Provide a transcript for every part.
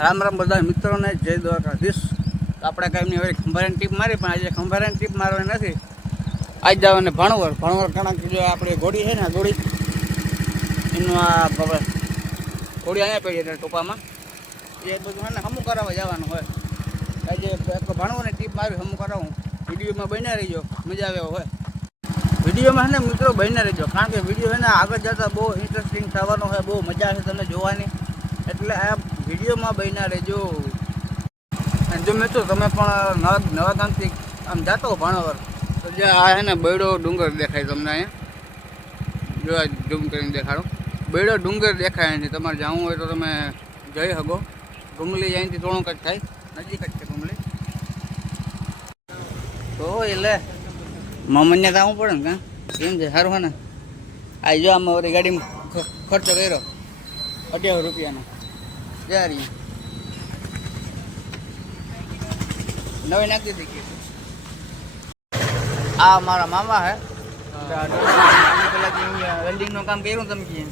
રામ રામ બધા મિત્રોને, જય દ્વારકાધીશ. આપણે કાંઈ હવે ખંભારાની ટીપ મારી, પણ આજે ખંભારાની ટીપ મારવા નથી. આજ જવાને ભણવર. ભણવર ઘણા જો આપણે ઘોડી છે ને ઘોડી, એનું આ ઘોડી અહીંયા પડી એટલે ટોપામાં. એ બધું છે ને હમું કરાવવા જવાનું હોય. આજે એક ભણવરની ટીપ મારી, હમું કરાવું. વિડીયોમાં બન્યા રહીજો, મજા આવે હોય. વિડીયોમાં છે ને મિત્રો બન્યા રહેજો, કારણ કે વીડિયો છે ને આગળ જતાં બહુ ઇન્ટરેસ્ટિંગ થવાનો હોય, બહુ મજા આવે તમને જોવાની. એટલે આ વિડીયોમાં બન્યા રહેજો. અને જો મિત્રો તમે પણ નવા નવા ગામથી આમ જાતો હો ભાણવર, તો જે આ છે ને બૈડો ડુંગર દેખાય તમને અહીંયા. જો આ ઝૂમ કરીને દેખાડો. બૈડો ડુંગર દેખાય અહીંથી તમારે જવું હોય તો તમે જઈ શકો. ડુંગળી અહીંથી થોડું જ થાય. નજીક જ છે ડુંગળી તો એટલે મમ્મીને તો આવવું પડે ને કાં? કેમ છે? સારું હે ને? આ જો આમાં ગાડીમાં ખર્ચો કર્યો. અઢાર રૂપિયાનો. જારી નવી નાખી દીધી આ મારા મામા હે. પેલા વેલ્ડિંગનું કામ કર્યું તમે કીએ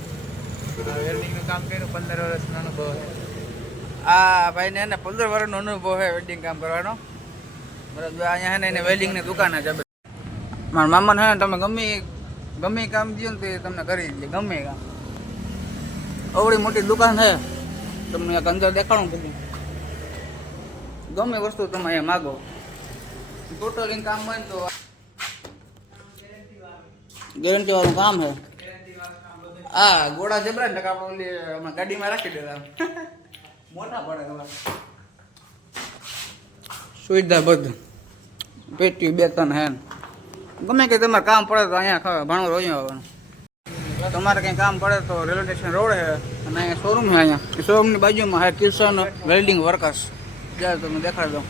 વેલ્ડિંગનું કામ કર્યું પંદર વર્ષનો અનુભવ છે. આ ભાઈને એને પંદર વર્ષનો અનુભવ છે વેલ્ડિંગ કામ કરવાનો. બરાબર અહીંયા છે ને એને વેલ્ડિંગની દુકાન છે મારા મામાને હે ને તમે ગમે ગમે કામ દો ને તે તમને કરી દે ગમે કામ. અવળી મોટી દુકાન છે. તમને એક અંદર દેખાડું બધું ગમે વસ્તુ તમે અહીંયા માગો. ટોટલ કામ હોય તો ગેરંટી વાળું કામ છે હા ગોળા જબરા ને આપણે ઓલી હમણાં ગાડીમાં રાખી દેતા. મોટા પડે હવે. સુવિધા બધું પેટી બે ત્રણ હે ગમે કે તમારે કામ પડે તો અહીંયા ભાણવર હોય આવવાનું. તમારે કંઈ કામ પડે તો રેલવે સ્ટેશન રોડ છે અને અહીંયા શોરૂમ છે અહીંયા. શોરૂમની બાજુમાં હે કિશન વેલ્ડિંગ વર્કર્સ જ્યારે તમને દેખાડી દઉં.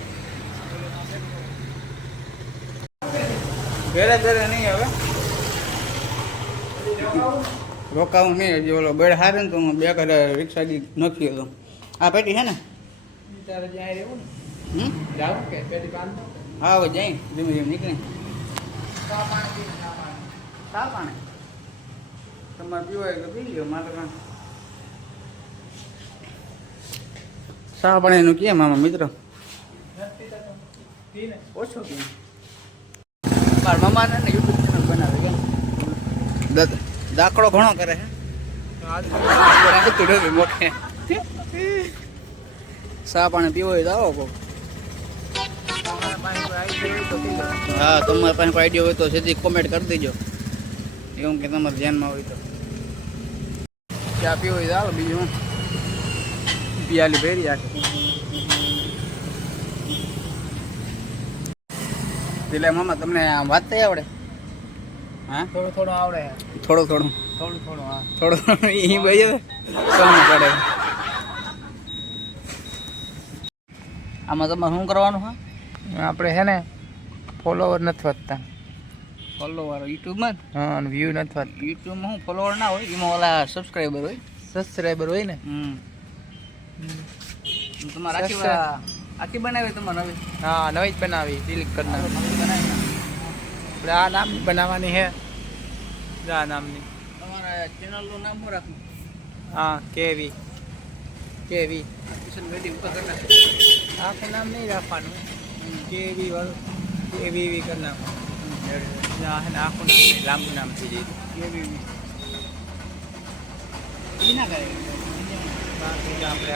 ઘરે ઘરે નહીં હવે. રોકાવું નહીં હજી ઓલો બેડ હારે ને તો હું બે કરે રિક્ષા દી નખી હતો આ પેટી છે ને? તારે જ્યાં રહેવું હમ? ને જાવું કે પેલી પાન હા હવે જઈ ધીમે ધીમે નીકળી. ચા પાણી તમારે પીવાય તો પી લ્યો, મારે કાં કે મામા મિત્ર? ઓછો કે મારા મામાને ને યુટ્યુબ ચેનલ બનાવે કેમ દાખલો ઘણો કરે છે. મોટે પાણી પીવો હોય તો આવો કોક. હા, તમારે પાસે કોઈ આઈડિયા હોય તો સીધી કોમેન્ટ કરી દેજો. એવું કે તમારે ધ્યાનમાં હોય તો. ચા પીવો આવો બીજું પિયાલી ભેરી આખી. એટલે મામા તમને વાત થઈ આવડે? હા? થોડું થોડું આવડે. થોડું થોડું. થોડું થોડું હા. થોડું એ ભાઈ કામ પડે આમાં તમારે શું કરવાનું હા આપણે છે ને ફોલોવર નથી વધતા. ફોલોવર યુટ્યુબમાં હા અને વ્યૂ નથી વધતા યુટ્યુબમાં હું ફોલોવર ના હોય એમાં ઓલા સબસ્ક્રાઈબર હોય. સબસ્ક્રાઈબર હોય ને? હમ. તમારે આખી આખી બનાવી તમારે નવી? હા નવી જ બનાવી ડિલીટ કરી નાખી. બનાવી આપણે આ નામ બનાવવાની છે. આ નામની. તમારા ચેનલનું નામ શું રાખવું હા કેવી. કેવી. કિશન વેડી ઉપર કરી નાખો. આખું નામ નહીં રાખવાનું. કેવી વાળું કેવી એવી કરી નાખવાનું હે આખું નામ લાંબુ નામ થઈ જાય કેવી ઈ ના કરે આપણે